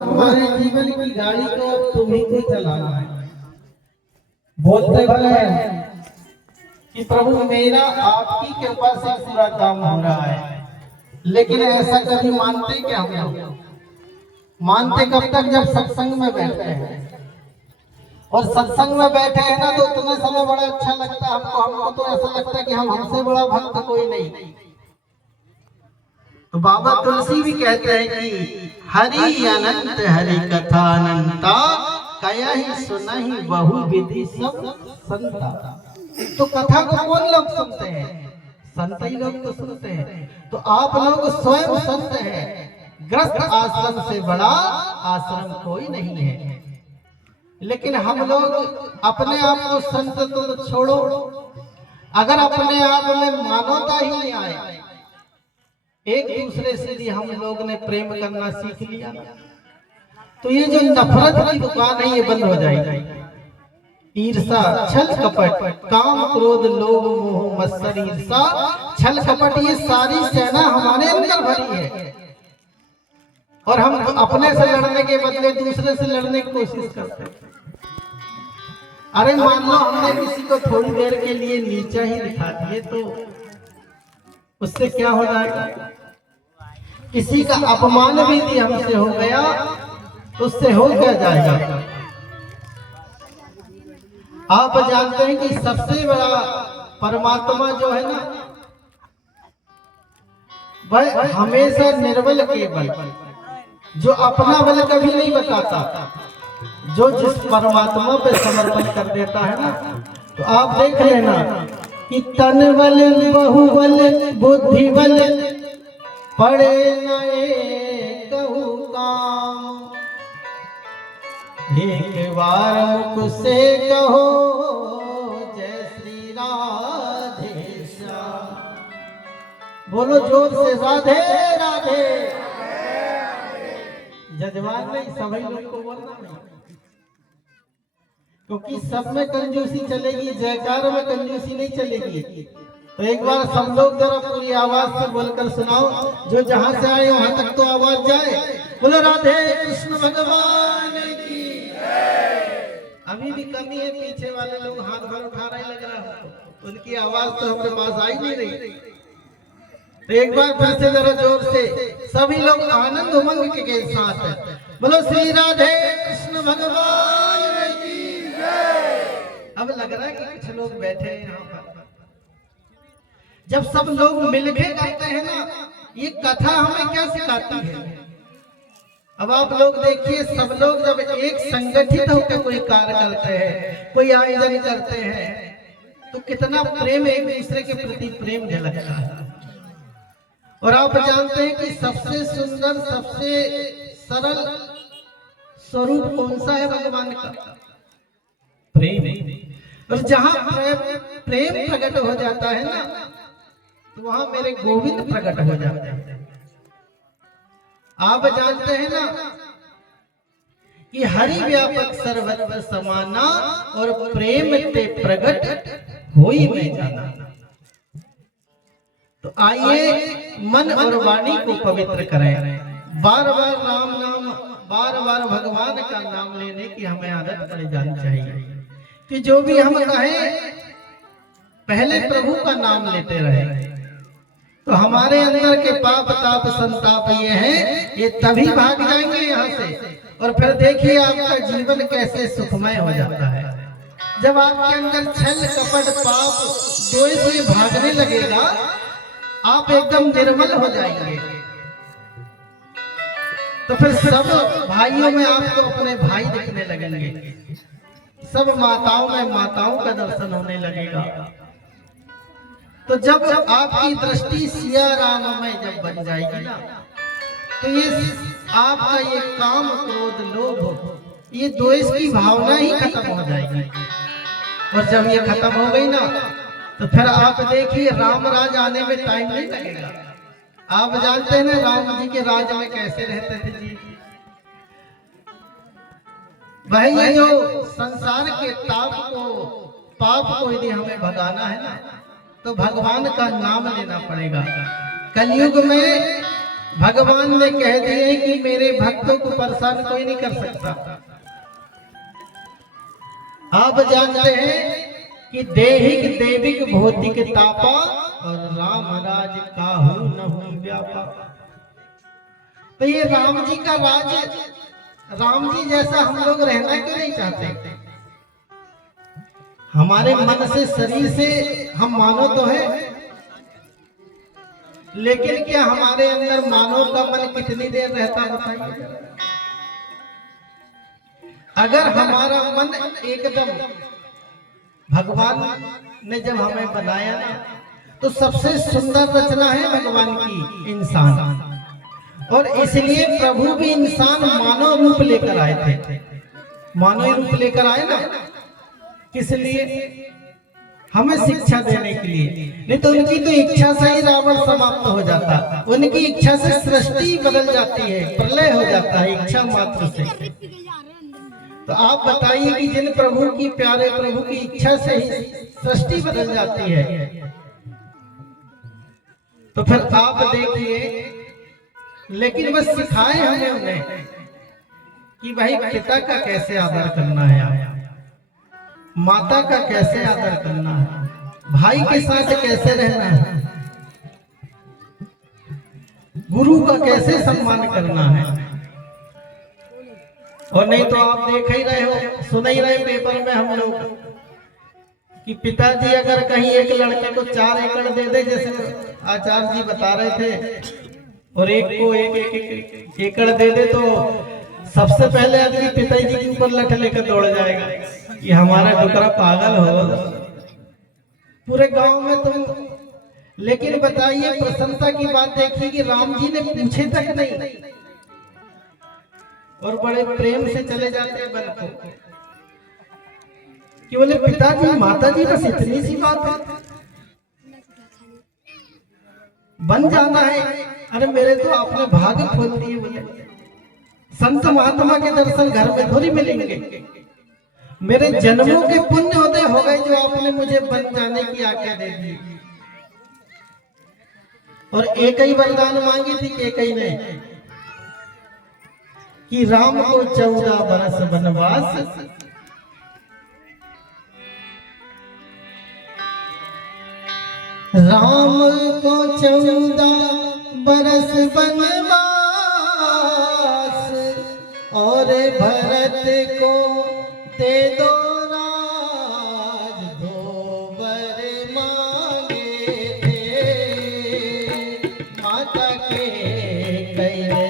हमारे जीवन की गाड़ी को तुम्ही को चलाना है। बोलते भले हैं कि प्रभु मेरा आपकी कृपा से पूरा काम हो रहा है, लेकिन ऐसा कभी मानते क्या हम लोग? मानते कब तक? जब सत्संग में बैठते हैं। और सत्संग में बैठे हैं ना, तो उतना समय बड़ा अच्छा लगता है हमको तो ऐसा लगता है कि हमसे बड़ा भक्त कोई नहीं। तो बाबा तुलसी भी कहते हैं कि हरि अनंत हरि कथा अनंता, कया ही सुना ही बहु विधि सब संता। तो कथा को कौन लोग सुनते हैं? संत ही लोग तो सुनते हैं। तो आप लोग स्वयं संत हैं। ग्रस्त आश्रम से बड़ा आश्रम कोई नहीं है। लेकिन हम लोग अपने आप को संत तो छोड़ो, अगर अपने आप में मानवता ही नहीं आए, एक दूसरे से भी हम लोग ने प्रेम करना सीख लिया, तो ये जो नफरत की दुकान है ये बंद हो जाएगी। ईर्षा, छल कपट, काम क्रोध लोभ मोह मत्सर, ईर्षा छल कपट, ये सारी सेना हमारे अंदर भरी है। और हम अपने से लड़ने के बदले दूसरे से लड़ने की कोशिश करते हैं। अरे मान लो हमने किसी को थोड़ी देर के लिए नीचा ही दिखा दिए, तो उससे क्या हो जाएगा? किसी का अपमान भी यदि हमसे हो गया तो उससे हो क्या जाएगा? आप जानते हैं कि सबसे बड़ा परमात्मा जो है ना, वह हमेशा निर्बल के बल, जो अपना बल कभी नहीं बताता, जो जिस परमात्मा पे समर्पण कर देता है ना, तो आप देख लेना कि तन बल बहुबल बुद्धि बल पड़े नए कहू काम, एक बार मुख से कहो जय श्री राधे श्याम। बोलो जोर से राधे राधे। जजमान नहीं, सभी लोग को बोलना नहीं, क्योंकि सब में कंजूसी चलेगी, जयकार में कंजूसी नहीं चलेगी। तो एक बार सब लोग जरा पूरी आवाज से बोलकर सुनाओ, जो जहां से आए वहां तक तो आवाज जाए। बोलो राधे कृष्ण भगवान की। अभी भी कमी है, पीछे वाले लोग हाथ भर उठा रहे लग रहा है, उनकी आवाज तो हमारे पास आई नहीं रही। तो एक बार फिर से जरा जोर से सभी लोग आनंद उमंग के साथ बोलो श्री राधे कृष्ण भगवान की जय। अब लग रहा है कि कुछ लोग बैठे हैं यहाँ पर। जब सब लोग मिलकर करते हैं ना, ये कथा हमें क्या सिखाती है? अब आप लोग देखिए, सब लोग जब एक संगठित होकर कोई कार्य करते हैं, कोई आयोजन करते हैं, तो कितना प्रेम एक दूसरे के प्रति प्रेम झलकता है। और आप जानते हैं कि सबसे सुंदर, सबसे सरल स्वरूप कौन सा है भगवान का? प्रेम। और जहां प्रेम प्रकट हो जाता है ना, तो वहां मेरे गोविंद प्रकट हो जाते हैं। आप जानते हैं ना कि हरि व्यापक सर्वत्र समाना, और प्रेम ते प्रकट होई में जाना। तो आइए मन और वाणी को पवित्र करें, बार बार राम नाम, बार बार भगवान का नाम लेने की हमें आदत पड़ जानी चाहिए कि जो भी हम कहें पहले प्रभु का नाम लेते रहे। तो हमारे अंदर के पाप ताप संताप ये हैं, ये तभी भाग जाएंगे यहाँ से। और फिर देखिए आपका जीवन कैसे सुखमय हो जाता है। जब आपके अंदर छल कपट पाप दोष ये भागने लगेगा, आप एकदम निर्मल हो जाएंगे। तो फिर सब भाइयों में आपको अपने भाई दिखने लगेंगे, सब माताओं में माताओं का दर्शन होने लगेगा। तो जब आपकी दृष्टि सिया राम में जब बन जाएगी ना, तो ये आपका ये काम क्रोध लोभ ये द्वेष की भावना ही खत्म हो जाएगी। और जब ये खत्म हो गई ना, तो फिर आप देखिए राम राज आने में टाइम नहीं लगेगा। आप जानते हैं ना राम जी के राज में कैसे रहते थे जी? भाई ये जो संसार के ताप को, पाप को यदि हमें भगाना है ना, तो भगवान का नाम लेना पड़ेगा। कलयुग में भगवान ने कह दिए कि मेरे भक्तों को परेशान कोई नहीं कर सकता। आप जानते हैं कि देहिक देविक भौतिक तापा और राम राज काहू न व्यापा। तो ये राम जी का राज है। राम जी जैसा हम लोग रहना क्यों नहीं चाहते? हमारे मन से शरीर से हम मानव तो है, लेकिन क्या हमारे अंदर मानव का मन कितनी देर रहता बताइए? अगर हमारा मन एकदम, भगवान ने जब हमें बनाया ना, तो सबसे सुंदर रचना है भगवान की इंसान। और इसलिए प्रभु भी इंसान मानव रूप लेकर आए थे। मानव रूप लेकर आए ना, किस लिए? हमें शिक्षा देने के लिए। नहीं तो उनकी तो इच्छा से ही रावण समाप्त हो जाता। उनकी इच्छा से सृष्टि बदल जाती है, प्रलय हो जाता है इच्छा मात्र से। तो आप बताइए कि जिन प्रभु की, प्यारे प्रभु की इच्छा से ही सृष्टि बदल जाती है, तो फिर आप देखिए। लेकिन बस सिखाए हमें उन्हें कि भाई पिता का कैसे आदर करना है, माता का कैसे आदर करना है, भाई के साथ कैसे रहना है, गुरु का कैसे सम्मान करना है। और नहीं तो आप देख ही रहे हो, सुन ही रहे पेपर में हम लोग कि पिताजी अगर कहीं एक लड़के को 4 एकड़ दे दे, जैसे आचार्य जी बता रहे थे, और एक को एक एकड़ दे दे, तो सबसे पहले आदमी पिताजी के ऊपर लठ लेकर दौड़ जाएगा कि हमारा डुकरा पागल हो पूरे गांव में तुम। लेकिन बताइए, प्रसन्नता की बात देखिए कि राम जी ने पूछे तक नहीं, और बड़े प्रेम से चले जाते हैं वन को, कि बोले पिताजी माताजी बस इतनी सी बात है, बन जाना है। अरे मेरे तो आपने भाग खोल दिए। बोले संत महात्मा के दर्शन घर में थोड़ी मिलेंगे, मेरे जन्मों के पुण्य उदय हो गए जो आपने मुझे बन जाने की आज्ञा दे दी। और एक ही वरदान मांगी थी कि एक ही ने, कि राम को 14 बरस वनवास, राम को 14 बरस वनवास, और भरत को दे दो राज, 2 वर मांगे थे माता के कहे।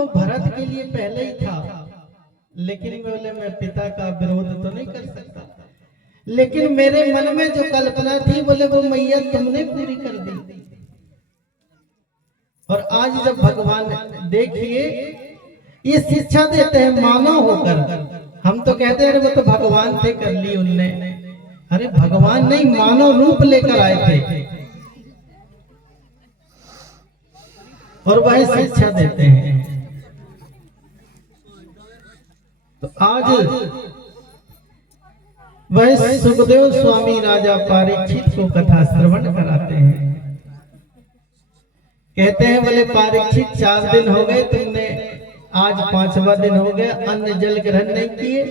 तो भरत के लिए पहले ही था, लेकिन बोले मैं पिता का विरोध तो नहीं कर सकता, लेकिन मेरे मन में जो कल्पना थी बोले वो मैया तुमने पूरी कर दी। और आज जब भगवान देखिए ये शिक्षा देते हैं मानव होकर, हम तो कहते हैं वो तो भगवान थे कर ली उनने, अरे भगवान नहीं मानव रूप लेकर आए थे और वह शिक्षा देते हैं। तो आज वह सुखदेव स्वामी राजा परीक्षित को कथा श्रवण कराते हैं। कहते हैं बोले परीक्षित 4 दिन हो गए तुमने, आज 5वां दिन हो गया, अन्न जल ग्रहण नहीं किए।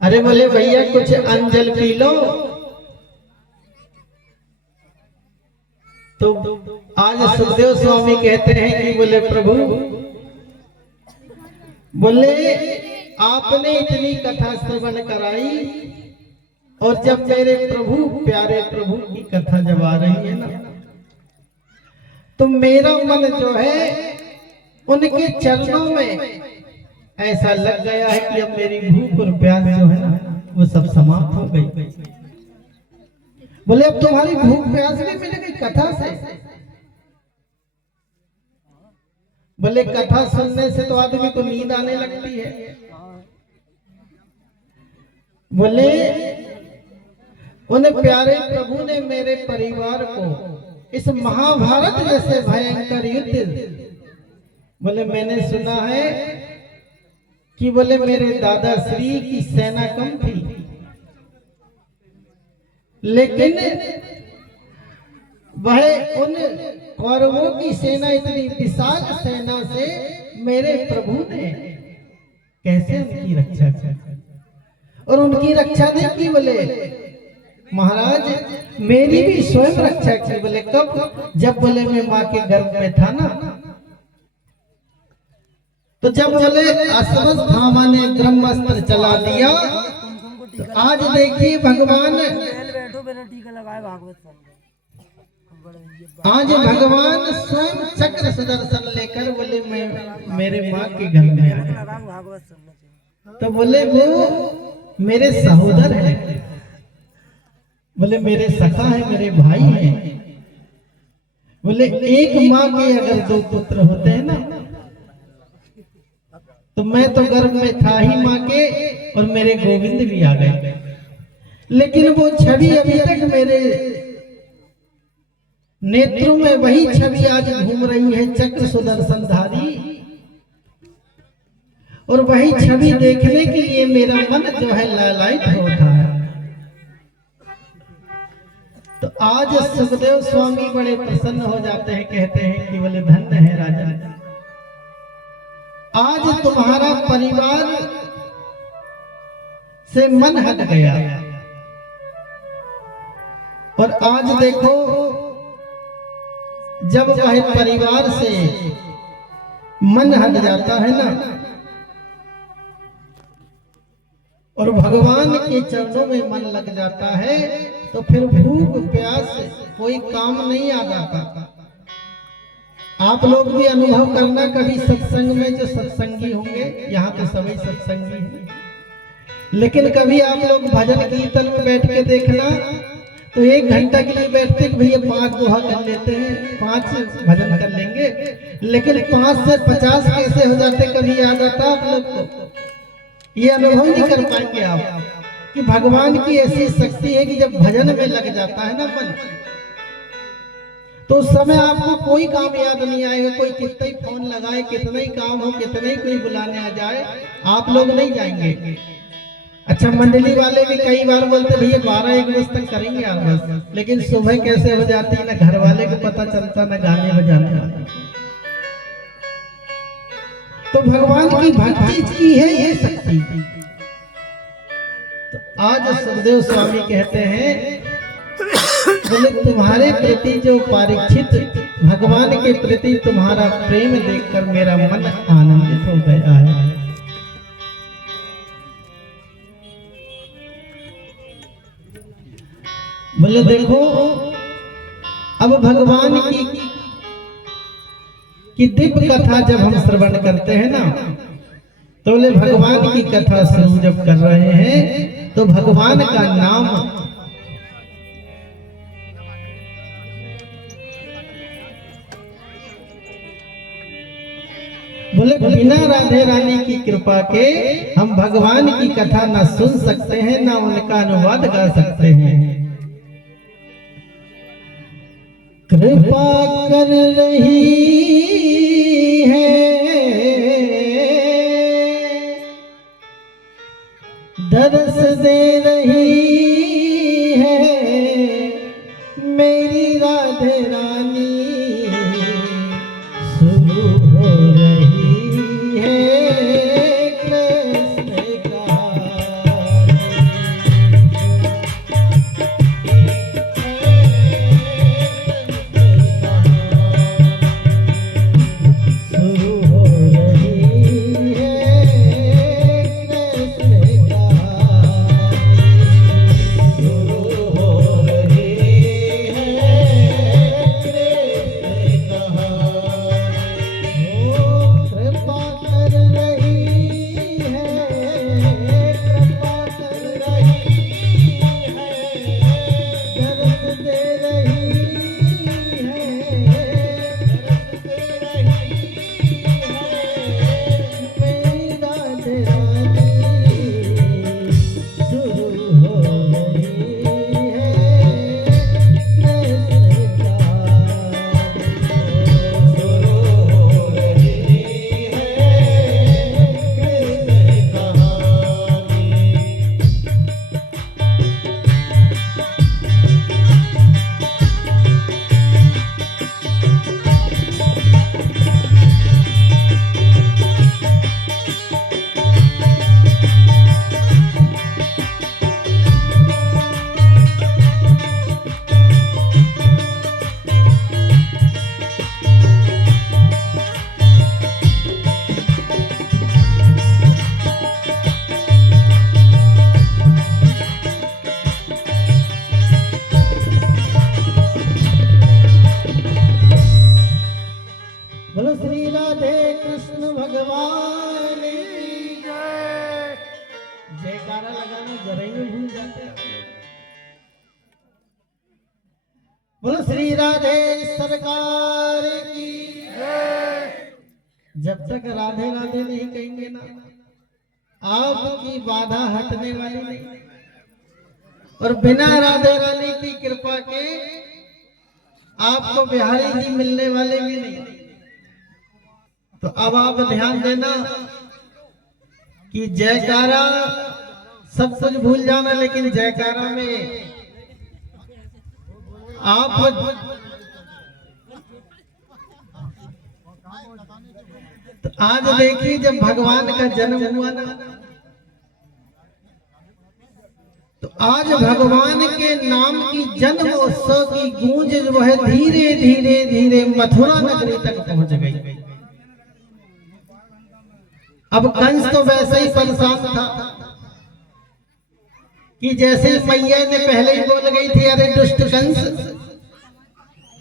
अरे बोले भैया कुछ अन्न जल पी लो। तो आज सुखदेव स्वामी कहते हैं कि बोले प्रभु, बोले आपने इतनी कथा श्रवण कराई और जब मेरे प्रभु प्यारे प्रभु की कथा जब आ रही है ना, तो मेरा मन जो है उनके चरणों में ऐसा लग गया है कि अब मेरी भूख और प्यास जो है ना वो सब समाप्त हो गई। बोले अब तुम्हारी भूख प्यास भी मिल गई कथा से। बोले कथा सुनने से तो आदमी को नींद आने लगती है। बोले उन प्यारे प्रभु ने मेरे परिवार को इस महाभारत जैसे भयंकर युद्ध, बोले मैंने सुना है कि बोले मेरे दादा श्री की सेना कम थी, लेकिन वह उन कौरवों की सेना इतनी विशाल सेना से मेरे प्रभु ने कैसे उनकी रक्षा की, और उनकी रक्षा नहीं की बोले महाराज मेरी भी स्वयं रक्षा की। बोले कब? जब बोले मैं माँ के गर्भ में था ना, तो जब बोले अश्वत्थामा ने ब्रह्मास्त्र चला दिया, तो आज देखिए भगवान, आज भगवान स्वयं चक्र सुदर्शन लेकर बोले मैं मेरे माँ के घर में आया। तो बोले वो मेरे सहोदर हैं, बोले मेरे सखा है, मेरे भाई हैं। बोले एक माँ के अगर 2 पुत्र होते हैं ना, तो मैं तो गर्भ में था ही माँ के और मेरे गोविंद भी आ गए, लेकिन वो छवि अभी तक मेरे नेत्रों में वही छवि आज घूम रही है, चक्र सुदर्शनधारी, और वही छवि देखने के लिए मेरा मन जो है लालायित हो उठा है। तो आज सुखदेव स्वामी बड़े प्रसन्न हो जाते हैं, कहते हैं कि बोले धन्य है राजा, आज तुम्हारा परिवार से मन हट गया, और आज देखो जब वह परिवार से मन हट जाता है ना, और भगवान के चरणों में मन लग जाता है, तो फिर भूख प्यास कोई काम नहीं आ जाता। आप लोग भी अनुभव करना कभी सत्संग में, जो सत्संगी होंगे, यहाँ पे सभी सत्संगी हैं, लेकिन कभी आप लोग भजन कीर्तन में बैठ के देखना, तो 1 घंटा के लिए बैठते कि भैया 5 दोहा कर लेते हैं, 5 भजन कर लेंगे, लेकिन 5 से 50 कैसे हो जाते कभी याद आता आप लोग को? ये अनुभव नहीं कर पाएंगे आप कि भगवान की ऐसी शक्ति है कि जब भजन में लग जाता है ना मन, तो उस समय आपको कोई काम याद नहीं आएगा। कोई कितना ही फोन लगाए, कितना ही काम हो, कितना ही कोई बुलाने आ जाए, आप लोग नहीं जाएंगे। अच्छा मंडली वाले भी कई बार बोलते भैया 12-1 बजे तक करेंगे आप बस, लेकिन सुबह कैसे हो जाती है ना घर वाले को पता चलता, ना गाने बजाने वाले। तो भगवान की भक्ति की है ये शक्ति। तो आज सुखदेव स्वामी कहते हैं बोले तुम्हारे प्रति जो परीक्षित भगवान के प्रति तुम्हारा प्रेम देखकर मेरा मन आनंदित हो गया है। बोले देखो अब भगवान की कि दिव्य कथा जब हम श्रवण करते हैं ना, तो बोले भगवान की कथा शुरू जब कर रहे हैं तो भगवान का नाम बोले बिना राधे रानी की कृपा के हम भगवान की कथा ना सुन सकते हैं ना उनका अनुवाद गा सकते हैं। कृपा कर रही है, दरस दे रही है मेरी राधे रानी, शुरू हो रही है कृष्ण बोलो श्री राधे कृष्ण भगवान की जय। जयकारा लगाना जरा ही भूल जाते हैं। बोलो श्री राधे सरकार की जय। जब तक राधे राधे नहीं कहेंगे ना, आपकी बाधा हटने वाली नहीं, और बिना राधे रानी की कृपा के आपको बिहारी जी मिलने वाले भी नहीं। तो अब आप ध्यान देना कि जयकारा सब कुछ भूल जाना, लेकिन जयकारा में आप तो आज देखिए जब भगवान का जन्म हुआ ना, तो आज भगवान के नाम की जन्मोत्सव की गूंज जो है धीरे धीरे धीरे मथुरा नगरी तक पहुंच गई। अब कंस तो वैसे ही परेशान था कि जैसे मैया ने पहले ही बोल गई थी, अरे दुष्ट कंस,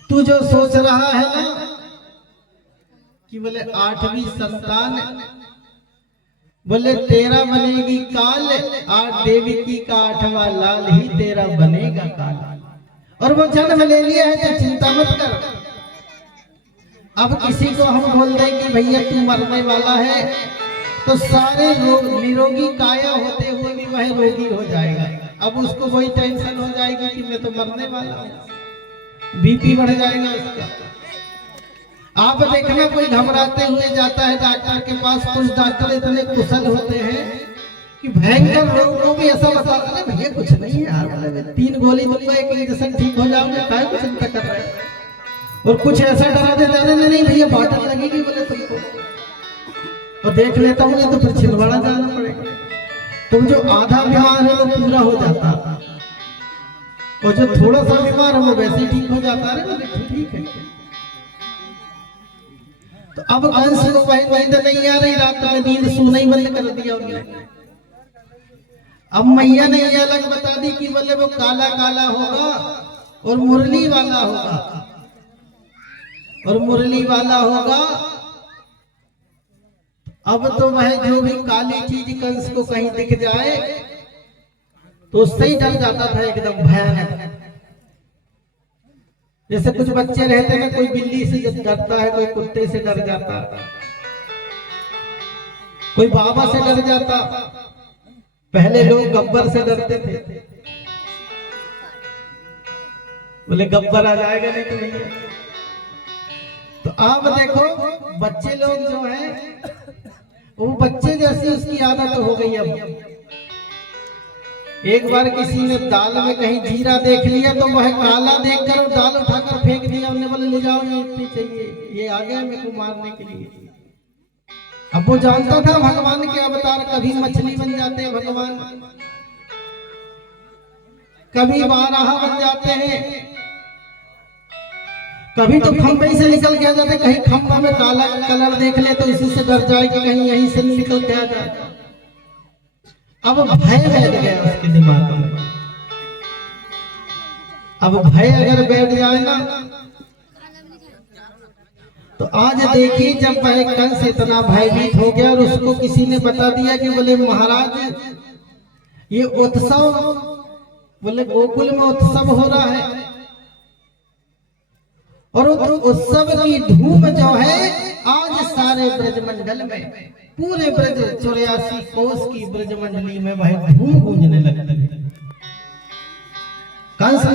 तू जो सोच रहा है ना कि बोले 8वीं संतान, बोले तेरा बनेगी काल, 8 देवी का 8वां लाल ही तेरा बनेगा काल। और वो जन्म ले लिया है तो चिंता मत कर। अब किसी को हम बोल दें कि भैया तू मरने वाला है, तो सारे लोग निरोगी काया होते हुए भी वह रोगी हो जाएगा। अब उसको वही टेंशन हो जाएगी कि मैं तो मरने वाला हूं, बीपी बढ़ जाएगा उसका। आप देखना कोई घबराते हुए जाता है डॉक्टर के पास, कुछ डॉक्टर इतने कुशल होते हैं कि भयंकर रोग को भी ऐसा बता रहे हैं भैया कुछ नहीं है यार, 3 गोली दूंगा, 1 इंजेक्शन ठीक हो जाओगे, काहे को चिंता कर रहे हैं। और कुछ ऐसा डरा देता है नहीं भैया बॉटल लगेगी बोले तुमको, और देख लेता हूँ नहीं तो फिर छिंदवाड़ा जाना पड़ेगा। तो जो आधा बीमार है वो पूरा हो जाता, और जो थोड़ा सा बीमार है वो वैसे ही ठीक हो जाता है। ठीक है, तो अब कंस को नींद नहीं आ रही, रात में नींद सोना ही बंद कर दिया उन्होंने। अब मैया ने ये अलग बता दी कि बोले वो काला काला होगा और मुरली वाला होगा। और मुरली वाला होगा। अब तो वह जो भी काली चीज कंस को कहीं दिख जाए तो उससे ही डर जाता था एकदम भयानक। जैसे कुछ बच्चे रहते हैं, कोई बिल्ली से डरता है, कोई कुत्ते से डर जाता, कोई बाबा से डर जाता। पहले लोग गब्बर से डरते थे, बोले गब्बर आ जाएगा नहीं तो भैया। तो आप देखो बच्चे लोग जो हैं वो बच्चे जैसी उसकी आदत हो गई। अब एक बार किसी ने दाल में कहीं जीरा देख लिया तो वह काला देखकर दाल उठाकर फेंक दिया। उन्होंने बोले ले जाओ, ये इतनी चाहिए, ये आ गया मेरे को मारने के लिए। अब वो जानता था भगवान के अवतार कभी मछली बन जाते हैं भगवान, कभी बारहा बन जाते हैं, कभी तो खंभे से निकल के आ जाते। कहीं खंभा में काला कलर देख ले तो इसी से डर जाए कि कहीं यहीं से निकल के आ जाए। अब भय बैठ गया उसके दिमाग में। अब भय अगर बैठ जाए ना तो आज देखिए, जब वह कंस इतना भयभीत हो गया और उसको किसी ने बता दिया कि बोले महाराज ये उत्सव, बोले गोकुल में उत्सव हो रहा है और उत्सव की धूम जो है आज सारे ब्रजमंडल में, पूरे ब्रज 84 कोस की ब्रजमंडली में वह धूम गूंजने लगती है। कंस